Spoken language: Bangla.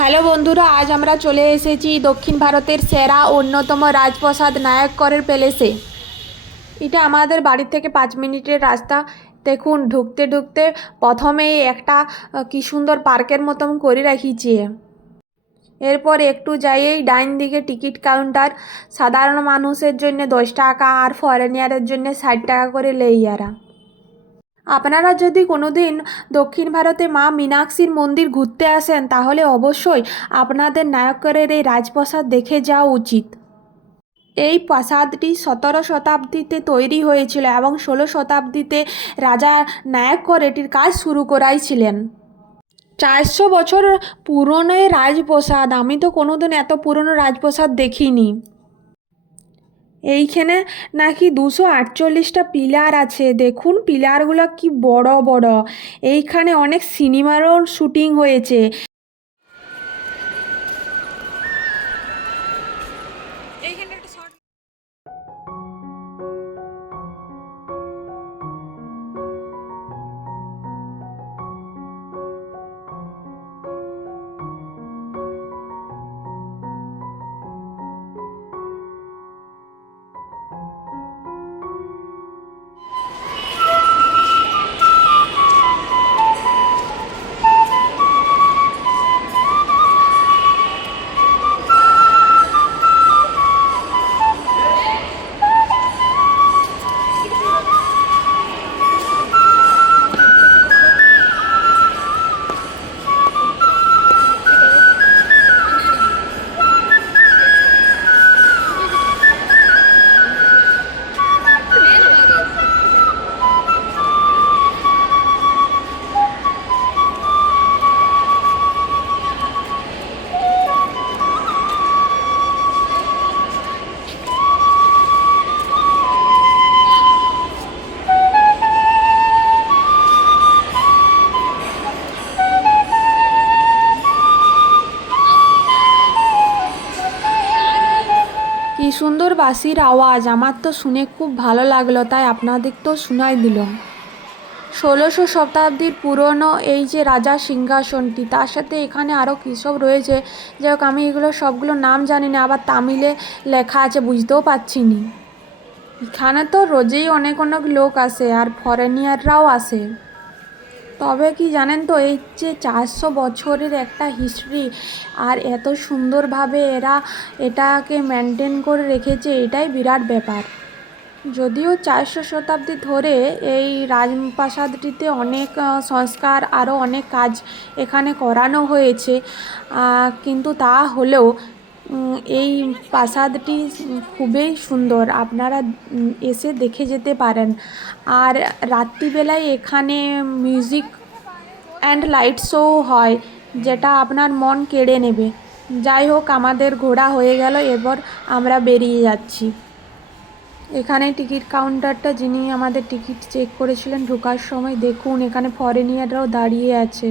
হ্যালো বন্ধুরা, আজ আমরা চলে এসেছি দক্ষিণ ভারতের সেরা অন্যতম রাজপ্রাসাদ নায়কগড়ের প্যালেসে। এটা আমাদের বাড়ি থেকে 5 মিনিটের রাস্তা। দেখুন, ঢুকতে ঢুকতে প্রথমেই একটা কি সুন্দর পার্কের মতন করে রাখিছে। এরপর একটু যাইয়েই ডাইন দিকে টিকিট কাউন্টার। সাধারণ মানুষের জন্য 10 টাকা আর ফরেনিয়ারের জন্য 60 টাকা করে লেইয়ারা। আপনারা যদি কোনোদিন দক্ষিণ ভারতে মা মীনাক্ষীর মন্দির ঘুরতে আসেন তাহলে অবশ্যই আপনাদের নায়কগড়ের এই রাজপ্রাসাদ দেখে যাওয়া উচিত। এই প্রাসাদটি 17 শতাব্দীতে তৈরি হয়েছিল এবং 16 শতাব্দীতে রাজা নায়কগড় এটির কাজ শুরু করাইছিলেন। 400 বছর পুরনো এই রাজপ্রাসাদ। আমি তো কোনোদিন এত পুরনো রাজপ্রাসাদ দেখিনি। এইখানে নাকি 248টা পিলার আছে। দেখুন পিলারগুলো কি বড় বড়। এইখানে অনেক সিনেমারও শুটিং হয়েছে। এইখানে একটা শর্ট কি সুন্দর বাঁশির আওয়াজ। আমার তো শুনে খুব ভালো লাগলো, তাই আপনাদের তো শোনাই দিলাম। 16 শতাব্দীর পুরনো এই যে রাজার সিংহাসনটি, তার সাথে এখানে আরও কী সব রয়েছে, যাই হোক আমি এগুলো সবগুলো নাম জানি না, আবার তামিলে লেখা আছে, বুঝতেও পারছি নি। এখানে তো রোজেই অনেক অনেক লোক আসে আর ফরেনিয়াররাও আসে। তবে কি জানেন তো, এই যে 400 বছরের একটা হিস্ট্রি আর এত সুন্দরভাবে এরা এটাকে মেনটেন করে রেখেছে, এটাই বিরাট ব্যাপার। যদিও 400 শতাব্দী ধরে এই রাজপ্রাসাদটিতে অনেক সংস্কার আরও অনেক কাজ এখানে করানো হয়েছে, কিন্তু তা হলেও এই প্রাসাদটি খুবই সুন্দর। আপনারা এসে দেখে যেতে পারেন। আর রাত্রিবেলায় এখানে মিউজিক অ্যান্ড লাইট শো হয়, যেটা আপনার মন কেড়ে নেবে। যাই হোক, আমাদের ঘোরা হয়ে গেল, এরপর আমরা বেরিয়ে যাচ্ছি। এখানে টিকিট কাউন্টারটা, যিনি আমাদের টিকিট চেক করেছিলেন ঢোকার সময়, দেখুন এখানে ফরেনিয়াররাও দাঁড়িয়ে আছে।